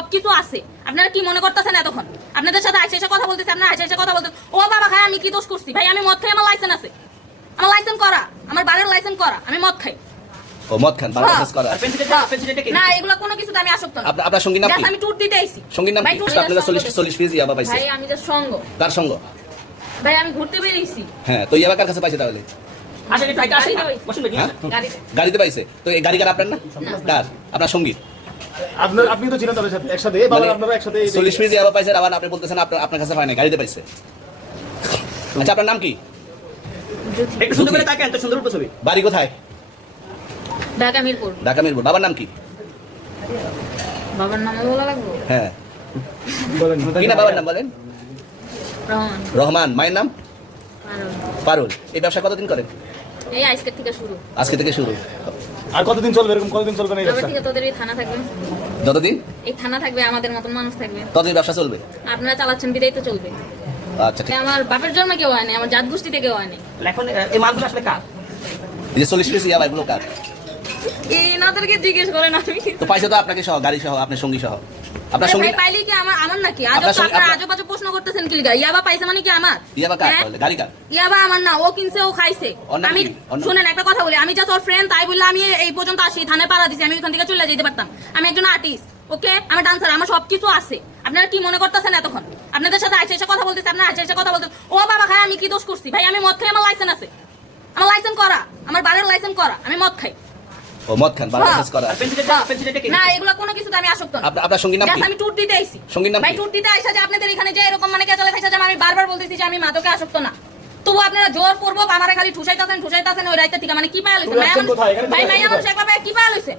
সবকিছু আছে। আপনারা কি মনে করতেছেন এতক্ষণ? আপনাদের সাথে আইসা কথা বলতেছি, আপনারা আইসা কথা বলতেন ও বাবা খাই আমি কি দোষ করছি? ভাই আমি মদ খাই, আমার লাইসেন্স আছে, আমার লাইসেন্স করা, আমার বাড়ির লাইসেন্স করা, আমি মদ খাই। ও মদ খান, বাড়ির লাইসেন্স করা। না এগুলা কোনো কিছুতে আমি আসক্ত না। আপনার সঙ্গীর নাম কি? আমি ট্যুর দিতে আইছি। সঙ্গীর নাম কি? আপনারা 40 পিস ইয়াবা পাইছে। ভাই আমি যে সঙ্গ। কার সঙ্গ? ভাই আমি ঘুরতে বেরিয়েছি। হ্যাঁ, তো ইয়াবা কার কাছে পাইছে তাহলে? গাড়িতে পাইছে। তো এই গাড়ি কার আপনার না? কার? আপনার সঙ্গী। আপনি তো ছিলেন তাদের সাথে একসাথে, আপনারা একসাথে 40 পিস ইয়াবা পাইছে, আবার আপনি বলতেছেন আপনার কাছে পায় না, গাড়িতে পাইছে। আচ্ছা, আপনার নাম কি? একটু সুন্দর করে তাকান তো, সুন্দর উপর ছবি। বাড়ি কোথায়? ঢাকা মিরপুর। ঢাকা মিরপুর। বাবার নাম কি? বাবার নাম বলা লাগবে? হ্যাঁ, কি না বাবার নাম বলেন? রহমান। রহমান। মায়ের নাম? পারুল। এই ব্যবসা কতদিন করেন? এই আজকে থেকে শুরু। আজকে থেকে শুরু। আর কতদিন চলবে? এরকম কতদিন চলবে না এই এবার ব্যবসা? থেকে তোদের এই থানা থাকবে, যতদিন এই থানা থাকবে, আমাদের মতন মানুষ থাকবে, ততদিন ব্যবসা চলবে। আপনারা চালাচ্ছেন বিদায় তো চলবে। আচ্ছা, ঠিক। আমার বাপের জন্মে কেউ হয়নি, আমার জাত গোষ্ঠীতে কেউ হয়নি। এখন এই মালগুলো আসলে কার? এই যে 40 পিস ইয়াবা, এগুলো কার? এনাদেরকে জিজ্ঞেস করেন। আমি তো পাইছে তো আপনাকে সহ, গাড়ি সহ, আপনার সঙ্গী সহ। আপনার সঙ্গী ভাই পাইলে কি আমার নাকি? আপনার সঙ্গে- আপনারা আজব আজব প্রশ্ন করতেছেন কি লিগা? ইয়াবা পাইছে মানে কি আমার? ইয়াবা কার হ্যাঁ? তাহলে? গাড়ি কার? ইয়াবা আমার না, ও কিনছে, ও খাইছে। ওর নাম আমি কি? ওর নাম? শুনেন একটা কথা বলি, আমি জাস্ট ওর ফ্রেন্ড, তাই বললে আমি এই পর্যন্ত আসি, থানায় পাড়া দিছি, আমি ওখান থেকে চলে যেতে পারতাম। আমি একজন আর্টিস্ট, ওকে, আমি ডান্সার, আমার সবকিছু আছে। আপনারা কি মনে করতেছেন এতক্ষণ? আপনাদের সাথে আইসা কথা বলতেছি, আপনারা আইসা কথা বলতেন ও বাবা খাই আমি কি দোষ করছি? ভাই আমি মদ খাই, আমার লাইসেন্স আছে, আমার লাইসেন্স করা, আমার বাড়ির লাইসেন্স করা, আমি মদ খাই। ও মদ খান, বাড়ির লাইসেন্স করা। না এগুলা কোনো কিছুতে আমি আসক্ত না। আপনার সঙ্গীর নাম কি? আমি ট্যুর দিতে আইছি। সঙ্গীর নাম ভাই কি? ট্যুর দিতে আইসা যে আপনাদের এখানে যে এরকম মানে কেচালে খাইছা যে আমি বারবার বলতেছি যে আমি মাদকে আসক্ত না, তবু আপনারা জোর পূর্বক আমারে খালি ঠুসাইতাছেন ওই রাইতে থেকে, মানে কি পায়া লইছেন? কোথায়? এখানে ভাই কোথায়? মাইয়া মানুষ একবার কি পায়া লইছেন?